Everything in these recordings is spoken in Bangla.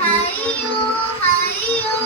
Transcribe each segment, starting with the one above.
হাইও হাইও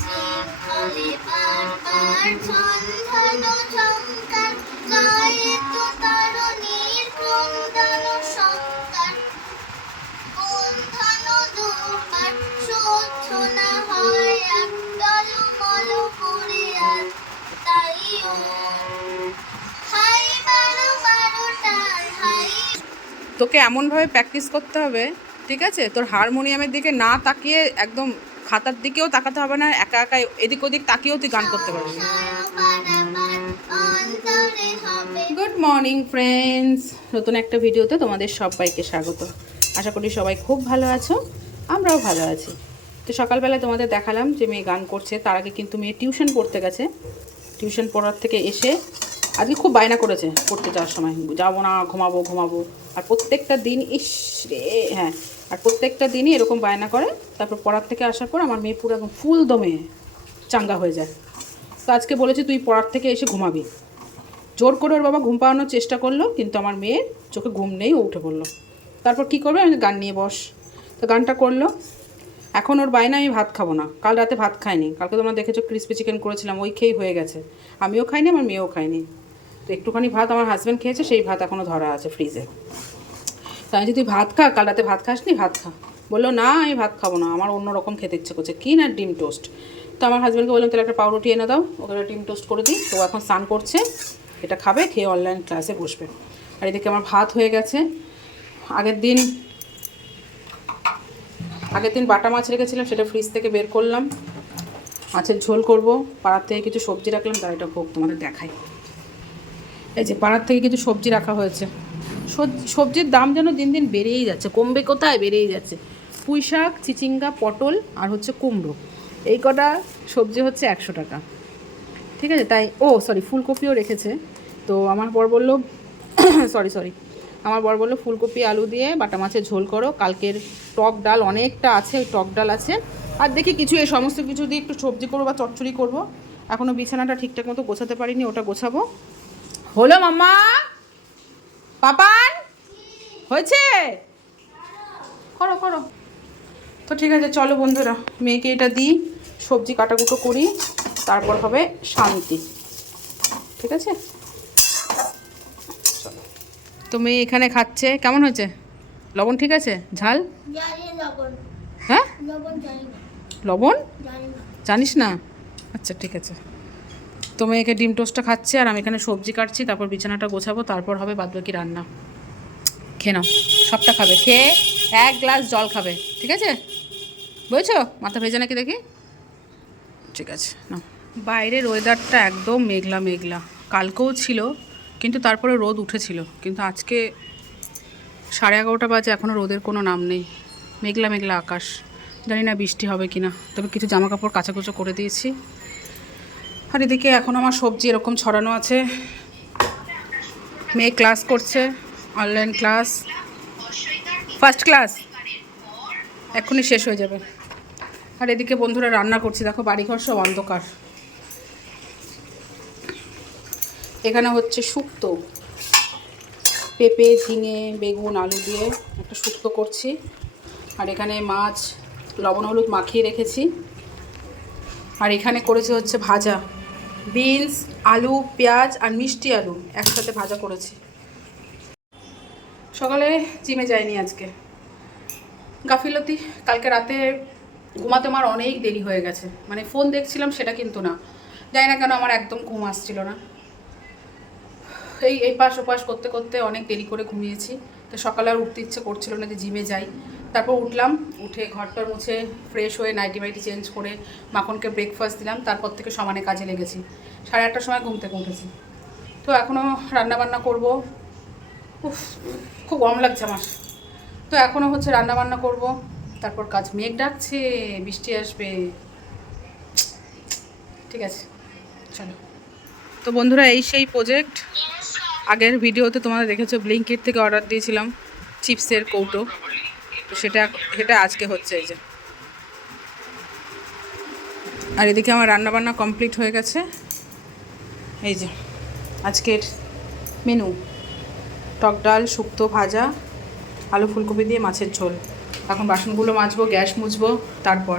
শৃঙ্খলে বারবার ঝনঝনো ঝংকার গায়ে তো তারণীর ক্রন্দন সংকার বন্ধন দুর্বার সহ্য না হয় আর টলমল করে আর তাইও হাই মারো মারো টান হাই। তোকে এমনভাবে প্র্যাকটিস করতে হবে, ঠিক আছে? তোর হারমোনিয়ামের দিকে না তাকিয়ে একদম খাতার দিকেও তাকাতে হবে না, একা একা এদিক ওদিক তাকিয়েও তুই গান করতে পারবি। গুড মর্নিং ফ্রেন্ডস, নতুন একটা ভিডিওতে তোমাদের সবাইকে স্বাগত। আশা করি সবাই খুব ভালো আছো, আমরাও ভালো আছি। তো সকালবেলায় তোমাদের দেখালাম যে মেয়ে গান করছে, তার আগে কিন্তু মেয়ে টিউশন পড়তে গেছে। টিউশন পড়ার থেকে এসে আজকে খুব বায়না করেছে পড়তে যাওয়ার সময়, যাবো না, ঘুমাবো ঘুমাবো। আর প্রত্যেকটা দিন ইস রে, হ্যাঁ, আর প্রত্যেকটা দিনই এরকম বায়না করে। তারপর পড়ার থেকে আসার পর আমার মেয়ে পুরো একদম ফুল দমে চাঙ্গা হয়ে যায়। তো আজকে বলেছে তুই পড়ার থেকে এসে ঘুমাবি। জোর করে ওর বাবা ঘুম পাওয়ানোর চেষ্টা করলো, কিন্তু আমার মেয়ের চোখে ঘুম নেই, ও উঠে পড়লো। তারপর কী করবে, আমি গান নিয়ে বস। তো গানটা করলো। এখন ওর বায়না আমি ভাত খাবো না। কাল রাতে ভাত খাইনি, কালকে তোমরা দেখেছো ক্রিসপি চিকেন করেছিলাম, ওই খেয়েই হয়ে গেছে। আমিও খাইনি, আমার মেয়েও খাইনি। তো একটুখানি ভাত আমার হাজব্যান্ড খেয়েছে, সেই ভাত এখনও ধরা আছে ফ্রিজে। তো আমি যদি ভাত খা, কাল রাতে ভাত খাসনি, ভাত খা। বললো না আমি ভাত খাবো না, আমার অন্য রকম খেতে ইচ্ছে করছে, কি না ডিম টোস্ট। তো আমার হাজব্যান্ডকে বললাম তাহলে একটা পাউরুটি এনে দাও, ওকে ডিম টোস্ট করে দিই। তো এখন স্নান করছে, এটা খাবে, খেয়ে অনলাইন ক্লাসে বসবে। আর এদিকে আমার ভাত হয়ে গেছে। আগের দিন বাটা মাছ রেখেছিলাম, সেটা ফ্রিজ থেকে বের করলাম, মাছের ঝোল করব। পাড়ার থেকে কিছু সবজি রাখলাম, তার এটা হোক তোমাদের দেখাই। এই যে পাড়ার থেকে কিছু সবজি রাখা হয়েছে। সবজির দাম যেন দিন দিন বেড়েই যাচ্ছে, কমবে কোথায়, বেড়েই যাচ্ছে। পুঁই শাক, চিচিঙ্গা, পটল আর হচ্ছে কুমড়ো, এই কটা সবজি হচ্ছে 100 টাকা, ঠিক আছে? তাই সরি, ফুলকপিও রেখেছে। তো আমার বর বললো সরি আমার বর বললো ফুলকপি আলু দিয়ে বাটা মাছের ঝোল করো। কালকের টক ডাল অনেকটা আছে, ওই টক ডাল আছে। আর দেখি কিছু এই সমস্ত কিছু দিয়ে একটু সবজি করবো বা চচ্চড়ি করবো। এখনও বিছানাটা ঠিকঠাক মতো গোছাতে পারিনি, ওটা গোছাবো। হলো মাম্মা, পাপান হয়েছে, করো করো। তো ঠিক আছে, চলো বন্ধুরা, মেয়েকে এটা দিই, সবজি কাটাকুটো করি, তারপর হবে শান্তি, ঠিক আছে? চলো। তো মেয়ে এখানে খাচ্ছে, কেমন হয়েছে? লবণ ঠিক আছে? ঝাল? হ্যাঁ, লবণ জানিস না? আচ্ছা ঠিক আছে। তো মেয়েকে ডিম টোস্টটা খাচ্ছে, আর আমি এখানে সবজি কাটছি, তারপর বিছানাটা গোছাবো, তারপর হবে বাদবাকি রান্না। খেয়ে নাও, সবটা খাবে, খেয়ে 1 গ্লাস জল খাবে, ঠিক আছে? বুঝেছো? মাথা ভেজে নাকি দেখি, ঠিক আছে না। বাইরের ওয়েদারটা একদম মেঘলা মেঘলা, কালকেও ছিল, কিন্তু তারপরে রোদ উঠেছিল, কিন্তু আজকে 11:30 বাজে, এখনও রোদের কোনো নাম নেই। মেঘলা মেঘলা আকাশ, জানি না বৃষ্টি হবে কি না। তবে কিছু জামা কাপড় কাচাকুচো করে দিয়েছি। আর এদিকে এখন আমার সবজি এরকম ছড়ানো আছে। মেয়ে ক্লাস করছে, অনলাইন ক্লাস, ফার্স্ট ক্লাস, এখনই শেষ হয়ে যাবে। আর এদিকে বন্ধুরা রান্না করছি, দেখো বাড়িঘর সব অন্ধকার। এখানে হচ্ছে শুক্তো, পেঁপে, ঝিঙে, বেগুন, আলু দিয়ে একটা শুক্তো করছি। আর এখানে মাছ লবণ হলুদ মাখিয়ে রেখেছি। আর এখানে করেছি হচ্ছে ভাজা, বিনস, আলু, পেঁয়াজ আর মিষ্টি আলু একসাথে ভাজা করেছি। সকালে জিমে যাইনি আজকে, গাফিলতি। কালকে রাতে ঘুমাতে আমার অনেক দেরি হয়ে গেছে, মানে ফোন দেখছিলাম সেটা কিন্তু না, জানি না কেন আমার একদম ঘুম আসছিল না। এই পাশ ওপাশ করতে করতে অনেক দেরি করে ঘুমিয়েছি। তো সকালে আর উঠতে ইচ্ছে করছিল না যে জিমে যাই। তারপর উঠলাম, উঠে ঘরটার মুছে ফ্রেশ হয়ে নাইটি মাইটি চেঞ্জ করে মাখনকে ব্রেকফাস্ট দিলাম। তারপর থেকে সমানে কাজে লেগেছি। 8:30টার সময় ঘুম থেকে উঠেছি। তো এখনও রান্নাবান্না করবো। খুব গরম লাগছে আমার। তো এখনও হচ্ছে রান্নাবান্না করব, তারপর কাজ। মেঘ ডাকছে, বৃষ্টি আসবে, ঠিক আছে চলো। তো বন্ধুরা, এই সেই প্রজেক্ট, আগের ভিডিওতে তোমরা দেখেছো ব্লিঙ্কিট থেকে অর্ডার দিয়েছিলাম চিপসের কৌটো। তো সেটা আজকে হচ্ছে, এই যে। আর এদিকে আমার রান্নাবান্না কমপ্লিট হয়ে গেছে। এই যে আজকের মেনু, টক ডাল, শুক্তো, ভাজা, আলু ফুলকপি দিয়ে মাছের ঝোল। এখন বাসনগুলো মাজবো, গ্যাস মুছবো, তারপর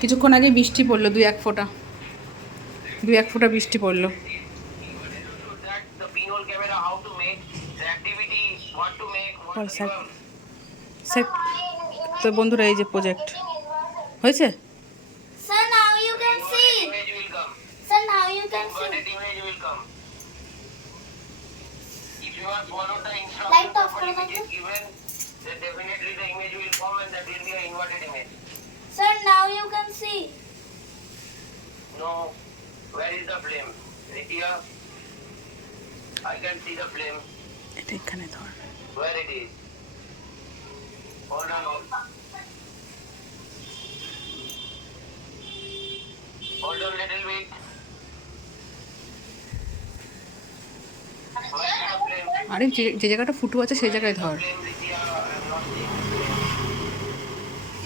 কিছুক্ষণ আগে বৃষ্টি পড়লো, দুই এক ফোঁটা বৃষ্টি পড়লো। তো বন্ধুরা এই যে প্রজেক্ট হয়েছে। Sir, now you can see. Sir, now you can see. If you have followed the Light instructions off properly करो which is given, then definitely the image will come and that will be an inverted image. Sir, now you can see. No, where is the flame? Right here. I can see the flame. এটা এখানে ধর। Where it is? Hold on, hold on. Hold on little bit. Where is the flame? আরে যে জায়গাটা ফুটো আছে সেই জায়গায় ধর। Flame, Vidya, I'm not seeing the flame.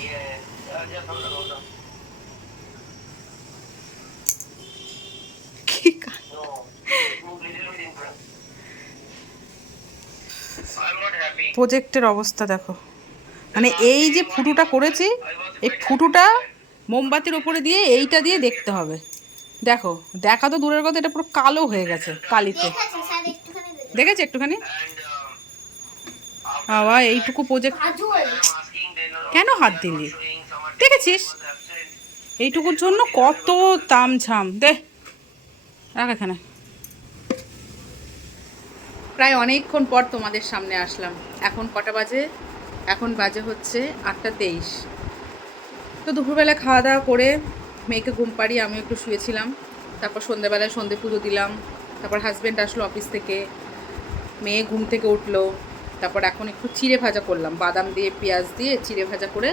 Yes, just hold on. কি কা- No, move little bit in front. I'm not happy. প্রজেক্টের অবস্থা দেখো, মানে এই যে ফুটোটা করেছি, এই ফুটোটা মোমবাতির ওপরে দিয়ে এইটা দিয়ে দেখতে হবে। দেখো, দেখা তো দূরের কথা, এটা পুরো কালো হয়ে গেছে কালিতে। দেখাচ্ছি স্যার একটুখানি দেখে। দেখেছি একটুখানি। And বাবা এইটুকু প্রজেক্ট কাজল asking then কেন হাত দিলি? showing some দেখেছিস absent. এইটুকুর জন্য কত তামঝাম। দে রাখ এখানে। প্রায় অনেকক্ষণ পর তোমাদের সামনে আসলাম। এখন কটা বাজে? এখন বাজে হচ্ছে 8:23। তো দুপুরবেলা খাওয়া দাওয়া করে মেয়েকে ঘুম পাড়িয়ে আমি একটু শুয়েছিলাম। তারপর সন্ধ্যেবেলায় সন্ধে পুজো দিলাম। তারপর হাজব্যান্ড আসলো অফিস থেকে, মেয়ে ঘুম থেকে উঠলো। তারপর এখন একটু চিড়ে ভাজা করলাম, বাদাম দিয়ে পেঁয়াজ দিয়ে চিড়ে ভাজা করে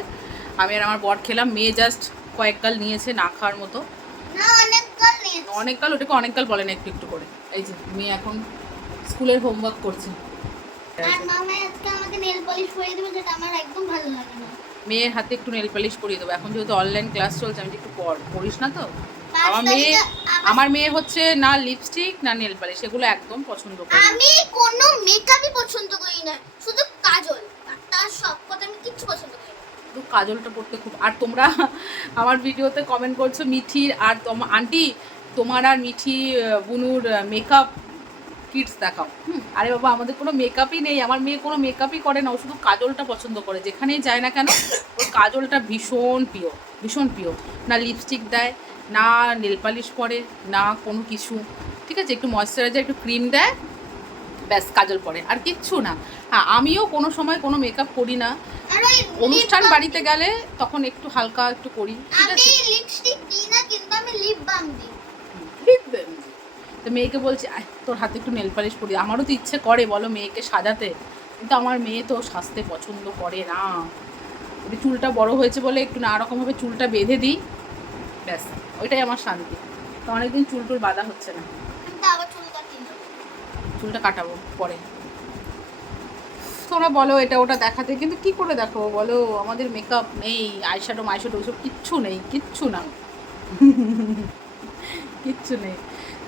আমি আর আমার বর খেলাম। মেয়ে জাস্ট কয়েক গাল নিয়েছে, না খাওয়ার মতো। না অনেক কাল নিয়েছে। অনেক গাল, ওটাকে অনেক গাল বলে না, একটু একটু করে। এই যে মেয়ে এখন স্কুলের হোমওয়ার্ক করছে। আর মামা আজকে আমাকে নেল পলিশ পরিয়ে দেবে, যেটা আমার একদম ভালো লাগে না। মেয়ের হাতে একটু নেল পালিশ পরিয়ে দেবো। এখন যেহেতু অনলাইন ক্লাস চলছে, আমি যে একটু পড়িস না তো। 5 আমার মেয়ে তারিখে আমার মেয়ে হচ্ছে না লিপস্টিক না নেল পালিশ, এগুলো একদম পছন্দ করে না। আমি কোনো মেকআপই পছন্দ করি না, শুধু কাজল। আর তার সব কথা আমি কিচ্ছু পছন্দ করি না। তো কাজলটা পড়তে খুব। আর তোমরা আমার ভিডিওতে কমেন্ট করছো মিঠির আর আন্টি তোমার আর মিঠি বুনুর মেকআপ কিটস দেখাও। আরে বাবা, আমাদের কোনো মেকআপই নেই। আমার মেয়ে কোনো মেকআপই করে না, ও শুধু কাজলটা পছন্দ করে। যেখানেই যায় না কেন ওর কাজলটা ভীষণ প্রিয়, ভীষণ প্রিয়। না লিপস্টিক দেয়, না নেল পালিশ পরে, না কোনো কিছু। ঠিক আছে, একটু ময়েশ্চারাইজার একটু ক্রিম দেয়, ব্যাস কাজল পরে, আর কিচ্ছু না। হ্যাঁ, আমিও কোনো সময় কোনো মেকআপ করি না। আর ওই অনুষ্ঠান বাড়িতে গেলে তখন একটু হালকা একটু করি, ঠিক আমি আছে। লিপস্টিক দিই না, কিন্তু আমি লিপ বাম দিই। তো মেয়েকে বলছি আয় তোর হাতে একটু নেল পালিশ পরি। আমারও তো ইচ্ছে করে বলো মেয়েকে সাজাতে, কিন্তু আমার মেয়ে তো সাজতে পছন্দ করে না। ওই চুলটা বড় হয়েছে বলে একটু না রকমভাবে চুলটা বেঁধে দিই, ব্যাস ওইটাই আমার শান্তি। তো অনেকদিন চুল টুল বাঁধা হচ্ছে না, আমি তো আবার চুল কাটি না। চুলটা কাটাবো পরে। তোমরা বলো এটা ওটা দেখাতে, কিন্তু কি করে দেখো বলো? আমাদের মেকআপ নেই, আইশ্যাডো মাইশ্যাডো ওইসব কিচ্ছু নেই, কিচ্ছু না, কিচ্ছু নেই।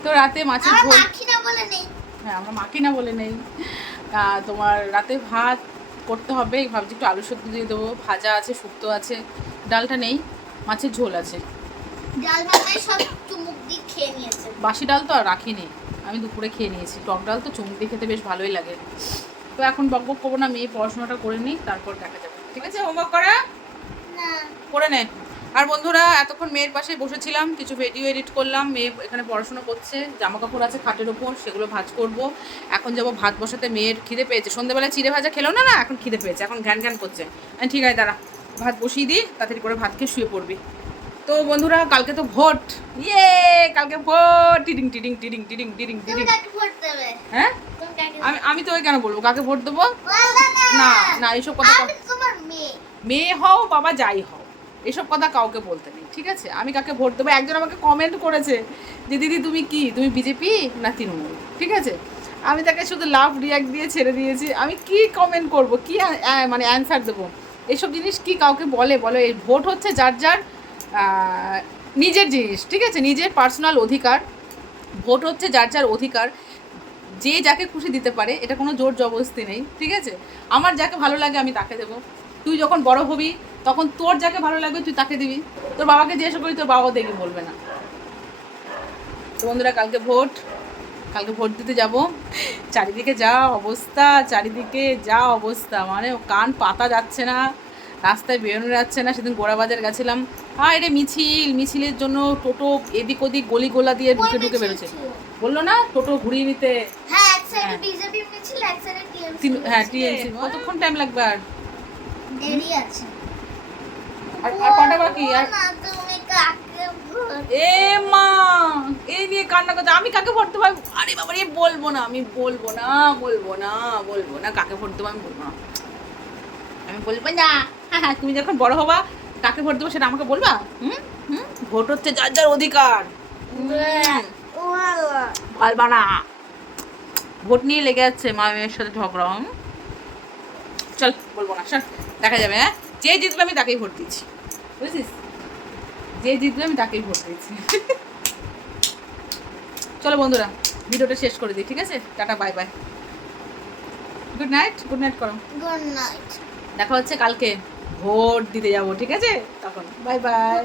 তো রাতে মাছের আমার ঝোল, মাখি না বলে নেই। হ্যাঁ আমরা মাখি না বলে নেই। তোমার রাতে ভাত করতে হবে, ভাবছি একটু আলু সেদ্ধ দিয়ে দেবো, ভাজা আছে, শুক্তো আছে, ডালটা নেই, মাছের ঝোল আছে। ডাল ভাতে সব চুমুক দিয়ে খেয়ে নিয়েছে। বাসি ডাল তো আর রাখিনি, আমি দুপুরে খেয়ে নিয়েছি। টক ডাল তো চুমুক দিয়ে খেতে বেশ ভালোই লাগে। তো এখন বক বক করবো না, মেয়ে পড়াশোনাটা করে নিই, তারপর দেখা যাবে। ঠিক আছে, হোমওয়ার্ক করা না করে নে। আর বন্ধুরা এতক্ষণ মেয়ের পাশে বসেছিলাম, কিছু ভিডিও এডিট করলাম। মেয়ে এখানে পড়াশোনা করছে, জামা কাপড় আছে খাটের ওপর, সেগুলো ভাঁজ করব। এখন যাবো ভাত বসাতে, মেয়ের খিদে পেয়েছে। সন্ধ্যেবেলায় চিড়ে ভাজা খেলো না, না এখন খিদে পেয়েছে, এখন ঘ্যান ঘ্যান করছে। ঠিক আছে দাঁড়া, ভাত বসিয়ে দিই, তাড়াতাড়ি করে ভাত খেয়ে শুয়ে পড়বি। তো বন্ধুরা কালকে তো ভোট, ইয়ে কালকে ভোট, টিডিং টিডিং টিডিং টিডিং টিডিং তুমি টিডিং। কাকে ভোট দেবে? হ্যাঁ তুমি কাকে আমি তো ওই কেন বলবো কাকে ভোট দেবো? বলবে না না, এইসব কথা আমি তোমার মেয়ে। মেয়ে হও বাবা যাই হও, এসব কথা কাউকে বলতে নেই, ঠিক আছে? আমি কাকে ভোট দেবো, একজন আমাকে কমেন্ট করেছে যে দিদি তুমি কি, তুমি বিজেপি না তৃণমূল, ঠিক আছে? আমি তাকে শুধু লাভ রিয়াক্ট দিয়ে ছেড়ে দিয়েছি। আমি কি কমেন্ট করব, কি মানে অ্যান্সার দেবো? এইসব জিনিস কি কাউকে বলে বলো? এই ভোট হচ্ছে যার যার নিজের জিনিস, ঠিক আছে? নিজের পার্সোনাল অধিকার। ভোট হচ্ছে যার যার অধিকার, যে যাকে খুশি দিতে পারে, এটা কোনো জোর জবরদস্তি নেই, ঠিক আছে? আমার যাকে ভালো লাগে আমি তাকে দেবো। তুই যখন বড় হবি তখন তোর যাকে ভালো লাগবে তুই তাকে দিবি। তোর বাবাকে জিজ্ঞাসা করি, তোর বাবাও দেখে বলবে না। তো বন্ধুরা, কালকে ভোট দিতে যাব। চারিদিকে যা অবস্থা, মানে কান পাতা যাচ্ছে না, রাস্তায় বেরোনো যাচ্ছে না। সেদিন গোড়াবাজার গেছিলাম, রে মিছিলের জন্য টোটো এদিক ওদিক গলি গোলা দিয়ে ঢুকে বেরোচ্ছে। বললো না টোটো ঘুরিয়ে নিতে। হ্যাঁ, এক সাইডে বিজেপি মিছিল, এক সাইডে টিএমসি। হ্যাঁ, টিএমসি। কতক্ষণ টাইম লাগবে? আর দেরি আছে। আর কটা বাকি? আর মা, তুমি কাকে ভোট? এ মা, এই নিয়ে কান্না করছে, আমি কাকে ভোট দেবো? আরে বাবা রে, বলবো না, আমি বলবো না কাকে ভোট দেবো, আমি বলবো না। হ্যাঁ, তুমি যখন বড় হবা কাকে ভোট দেবো সেটা আমাকে বলবা। ভোট হচ্ছে যার যার অধিকার, বলবা না। ভোট নিয়ে লেগে যাচ্ছে মা মেয়ের সাথে ঝগড়া। চল, বলবো না, চল, দেখা যাবে। হ্যাঁ, যে জিতবে আমি তাকেই ভোট দিচ্ছি, বুঝছিস? যে জিতবে আমি তাকেই ভোট দিচ্ছি। চলো বন্ধুরা, ভিডিওটা শেষ করে দিই, ঠিক আছে? Tata, bye bye, good night করো। Good night. দেখা হচ্ছে কালকে, ভোট দিতে যাবো, ঠিক আছে? তখন বাই বাই।